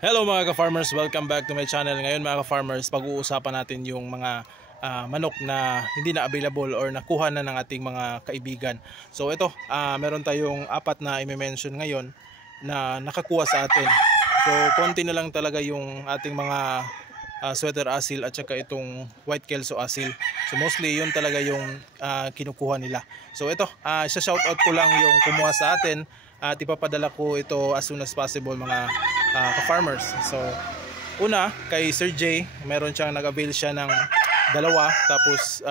Hello mga ka-farmers, welcome back to my channel. Ngayon mga ka-farmers, pag-uusapan natin yung mga manok na hindi na available or nakuha na ng ating mga kaibigan. So ito, meron tayong apat na i-mention ngayon na nakakuha sa atin. So konti na lang talaga yung ating mga sweater asil at saka itong white kelso asil. So mostly yun talaga yung kinukuha nila. So ito, isa-shoutout ko lang yung kumuha sa atin at ipapadala ko ito as soon as possible mga ka-farmers. So una kay Sir J, meron siyang nag-avail siya ng dalawa, tapos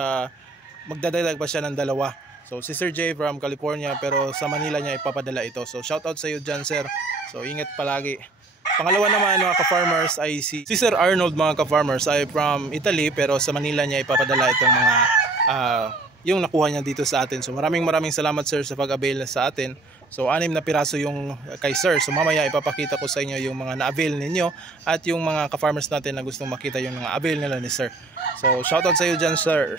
magdadalag pa siya ng dalawa. So si Sir J from California, pero sa Manila niya ipapadala ito. So shoutout sa iyo dyan, sir. So ingat palagi. Pangalawa naman mga ka-farmers ay si Sir Arnold mga ka-farmers, ay from Italy, pero sa Manila niya ipapadala itong mga yung nakuha niya dito sa atin. So maraming salamat sir sa pag-avail sa atin. So 6 na piraso yung kay sir. So mamaya ipapakita ko sa inyo yung mga na-avail ninyo at yung mga ka-farmers natin na gustong makita yung mga avail nila ni sir. So shoutout sa iyo dyan, sir.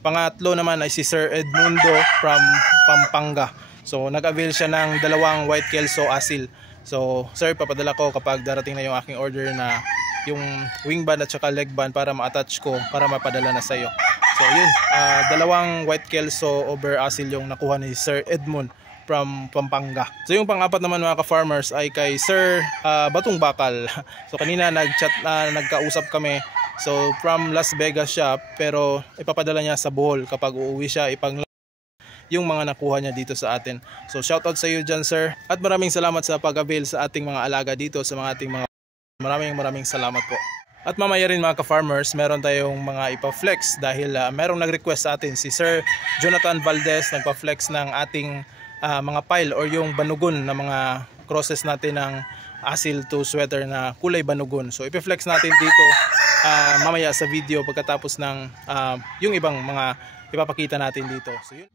Pangatlo naman ay si Sir Edmundo from Pampanga. So nag-avail siya ng dalawang white kelso asil. So sir, papadala ko kapag darating na yung aking order na yung wing band at saka leg band para ma-attach ko para mapadala na sa iyo. So yun, dalawang white kelso over asil yung nakuha ni Sir Edmund from Pampanga. So yung pang-apat naman mga ka-farmers ay kay Sir Batong Bakal. So kanina nag-chat, nagkausap kami. So from Las Vegas siya, pero ipapadala niya sa Bohol kapag uuwi siya, yung mga nakuha niya dito sa atin. So shoutout sa iyo dyan, sir. At maraming salamat sa pag-avail sa ating mga alaga dito, sa mga ating mga maraming salamat po. At mamaya rin mga ka-farmers, meron tayong mga ipa-flex dahil merong nag-request sa atin, si Sir Jonathan Valdez, nagpa-flex ng ating mga pile or yung banugon na mga crosses natin ng asil to sweater na kulay banugon. So ipi-flex natin dito mamaya sa video pagkatapos ng yung ibang mga ipapakita natin dito. So yun.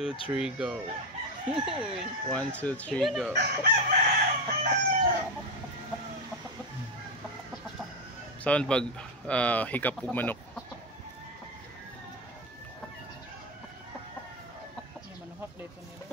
2, 3, go. 1, 2, 3, go. Saan pag hikap ug manok? Manuhak dito nila.